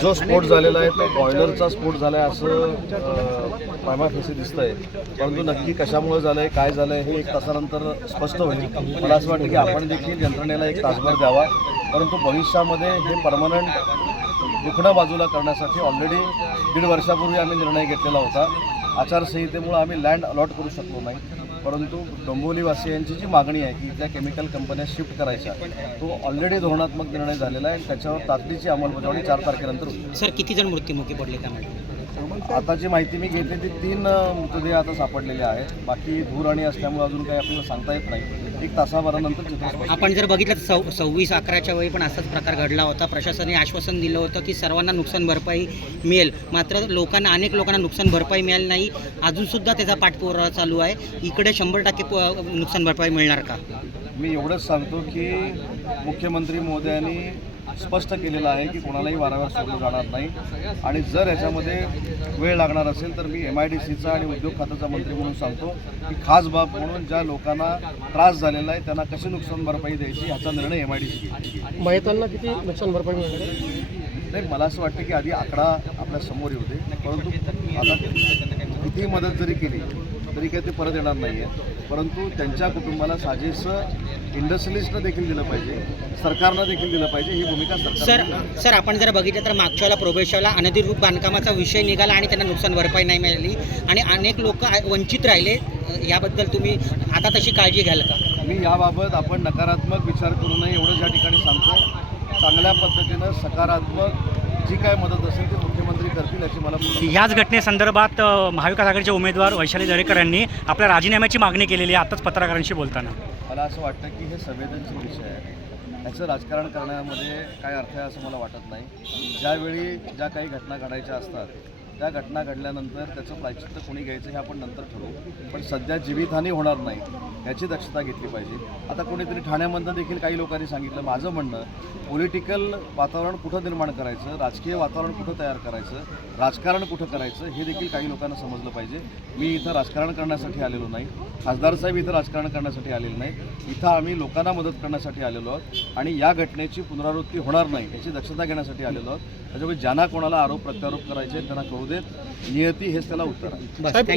जो स्फोट झालेला आहे तो बॉयलरचा स्फोट झाला आहे असं प्रायमा फेसी दिसतं आहे परंतु नक्की कशामुळे झालं आहे काय झालं आहे हे एक तासानंतर स्पष्ट होईल मला असं वाटतं की आपण देखील यंत्रणेला एक तासभर द्यावा परंतु भविष्यामध्ये हे परमनंट दुखणं बाजूला करण्यासाठी ऑलरेडी दीड वर्षापूर्वी आम्ही निर्णय घेतलेला होता आचारसंहितेमुळे आम्ही लँड अलॉट करू शकलो नाही परंतु डोंबिवलीवासियांची जी मागणी आहे की इथल्या केमिकल कंपन्या शिफ्ट करायच्या तो ऑलरेडी धोरणात्मक निर्णय झालेला आहे त्याच्यावर तातडीची अंमलबजावणी चार तारखेनंतर सर किती जण मृत्यूमुखी पडले त्यामध्ये आताची माहिती मी घेतली ती तीन मृतदेह आता सापडलेले आहेत बाकी धूर आणि असल्यामुळे अजून काही आपल्याला सांगता येत नाही एक तासाभरानंतर आपण जर बघितलं तर सव सव्वीस अकराच्या वेळी पण असाच प्रकार घडला होता प्रशासनाने आश्वासन दिलं होतं की सर्वांना नुकसान भरपाई मिळेल मात्र लोकांना अनेक लोकांना नुकसान भरपाई मिळेल नाही अजूनसुद्धा त्याचा पाठपुरावा चालू आहे इकडे शंभर टक्के नुकसान भरपाई मिळणार का मी एवढंच सांगतो की मुख्यमंत्री मोदयांनी स्पष्ट केलेलं आहे की कोणालाही वारंवार सोडलं जाणार नाही आणि जर याच्यामध्ये वेळ लागणार असेल तर मी एम आय डी सीचा आणि उद्योग खात्याचा मंत्री म्हणून सांगतो की खास बाब म्हणून ज्या लोकांना त्रास झालेला आहे त्यांना कशी नुकसान भरपाई द्यायची याचा निर्णय एम आय डी सी महितांना किती नुकसान भरपाई मिळते नाही मला असं वाटतं की आधी आकडा आपल्या समोर येऊ दे परंतु आता किती मदत जरी केली तरी काही ते परत येणार नाही आहे परंतु त्यांच्या कुटुंबाला साजेसं इंडस्ट्रियलिस्टनं देखील दिलं पाहिजे सरकारनं देखील दिलं पाहिजे ही भूमिका सर सर आपण जर बघितलं तर मागच्याला प्रोबेशाला अनधिकृत बांधकामाचा विषय निघाला आणि त्यांना नुकसान भरपाई नाही मिळाली आणि अनेक लोक वंचित राहिले याबद्दल तुम्ही आता तशी काळजी घ्याल का मी याबाबत आपण नकारात्मक विचार करू नये एवढंच या ठिकाणी सांगतो चांगल्या पद्धतीनं सकारात्मक जी काय मदत असेल ती मुख्यमंत्री करतील अशी मला ह्याच घटनेसंदर्भात महाविकास आघाडीचे उमेदवार वैशाली दरेकर यांनी आपल्या राजीनाम्याची मागणी केलेली आहे आताच पत्रकारांशी बोलताना मला असं वाटतं की हे संवेदनशील विषय आहे याचं राजकारण करण्यामध्ये काय अर्थ आहे असं मला वाटत नाही ज्यावेळी ज्या काही घटना घडायच्या असतात त्या घटना घडल्यानंतर त्याचं प्रायचित्त कोणी घ्यायचं हे आपण नंतर ठरवू पण सध्या जीवितहानी होणार नाही याची दक्षता घेतली पाहिजे आता कोणीतरी ठाण्यामधनं देखील काही लोकांनी सांगितलं माझं म्हणणं पॉलिटिकल वातावरण कुठं निर्माण करायचं राजकीय वातावरण कुठं तयार करायचं राजकारण कुठं करायचं हे देखील काही लोकांना समजलं पाहिजे मी इथं राजकारण करण्यासाठी आलेलो नाही खासदार साहेब इथं राजकारण करण्यासाठी आलेले नाहीत इथं आम्ही लोकांना मदत करण्यासाठी आलेलो आहोत आणि या घटनेची पुनरावृत्ती होणार नाही याची दक्षता घेण्यासाठी आलेलो आहोत त्याच्यामुळे ज्यांना कोणाला आरोप प्रत्यारोप करायचे त्यांना कळू देत नियती हेच त्याला उत्तर आहे